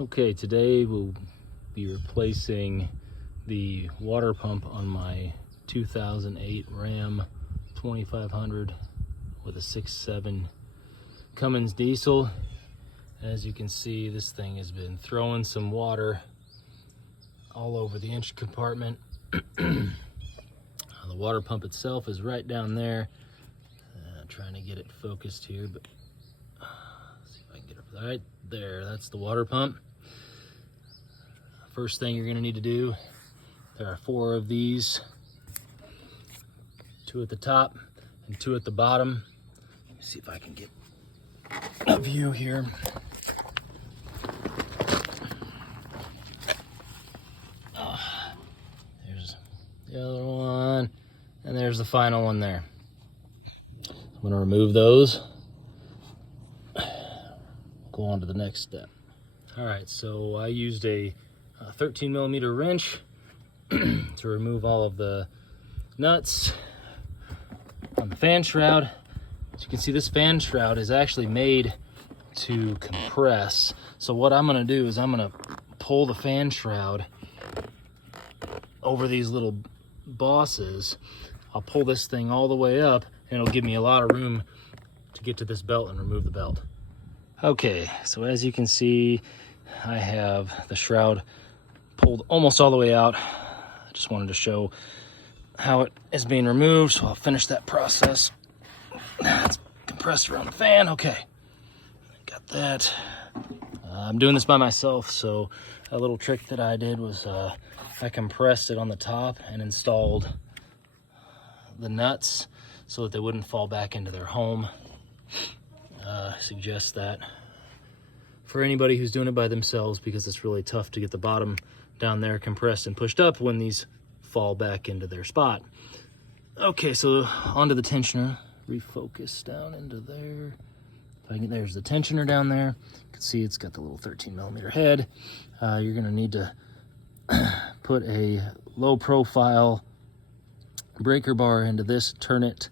Okay, today we'll be replacing the water pump on my 2008 Ram 2500 with a 6.7 Cummins diesel. As you can see, this thing has been throwing some water all over the engine compartment. The water pump itself is right down there. Trying to get it focused here, but let's see if I can get it right there. That's the water pump. First thing you're going to need to do, there are 4 of these, 2 at the top and 2 at the bottom. Let me see if I can get a view here. There's the other one, and there's the final one there. I'm going to remove those. Go on to the next step. All right, so I used a 13 millimeter wrench to remove all of the nuts on the fan shroud. As you can see, this fan shroud is actually made to compress. So what I'm going to do is I'm going to pull the fan shroud over these little bosses. I'll pull this thing all the way up, and it'll give me a lot of room to get to this belt and remove the belt. Okay, so as you can see, I have the shroud pulled almost all the way out. I just wanted to show how it is being removed, so I'll finish that process. It's compressed around the fan. Okay, got that. I'm doing this by myself, so a little trick that I did was I compressed it on the top and installed the nuts so that they wouldn't fall back into their home. I suggest that for anybody who's doing it by themselves, because it's really tough to get the bottom down there compressed and pushed up when these fall back into their spot. Okay, so onto the tensioner. Refocus down into there. If I can, there's the tensioner down there. You can see it's got the little 13 millimeter head. You're gonna need to put a low profile breaker bar into this, turn it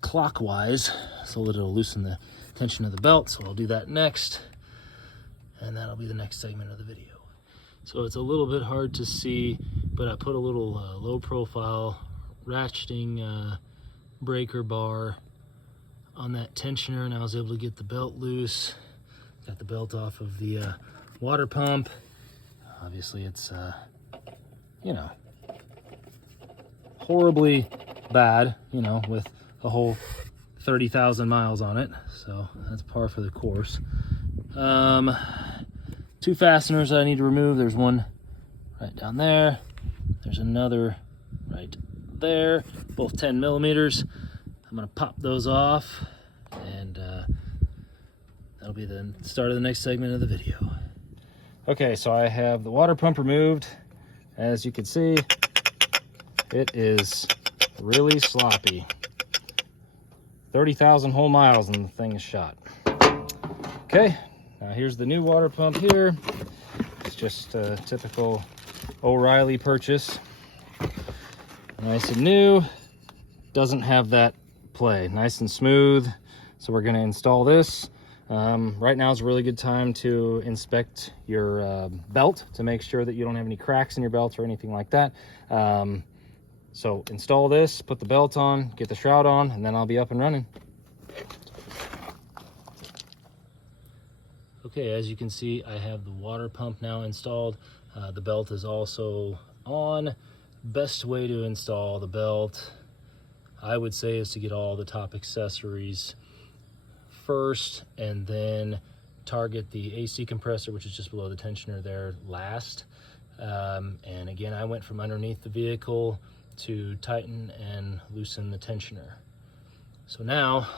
clockwise so that it'll loosen the tension of the belt. So I'll do that next, and that'll be the next segment of the video. So it's a little bit hard to see, but I put a little low profile ratcheting breaker bar on that tensioner, and I was able to get the belt loose. Got the belt off of the water pump. Obviously it's you know, horribly bad, you know, with a whole 30,000 miles on it, so that's par for the course. 2 fasteners I need to remove. There's one right down there. There's another right there, both 10 millimeters. I'm gonna pop those off, and that'll be the start of the next segment of the video. Okay, so I have the water pump removed. As you can see, it is really sloppy. 30,000 whole miles and the thing is shot. Okay, now here's the new water pump here. It's just a typical O'Reilly purchase. Nice and new. Doesn't have that play. Nice and smooth. So we're gonna install this. Right now is a really good time to inspect your belt to make sure that you don't have any cracks in your belt or anything like that. So install this, put the belt on, get the shroud on, and then I'll be up and running. Okay, as you can see, I have the water pump now installed. The belt is also on. Best way to install the belt, I would say, is to get all the top accessories first, and then target the AC compressor, which is just below the tensioner there, last. And again, I went from underneath the vehicle to tighten and loosen the tensioner. So now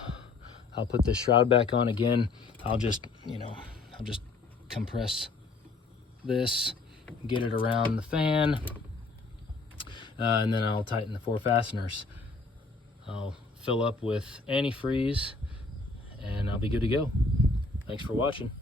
I'll put this shroud back on again. I'll just compress this, get it around the fan, and then I'll tighten the 4 fasteners. I'll fill up with antifreeze, and I'll be good to go. Thanks for watching.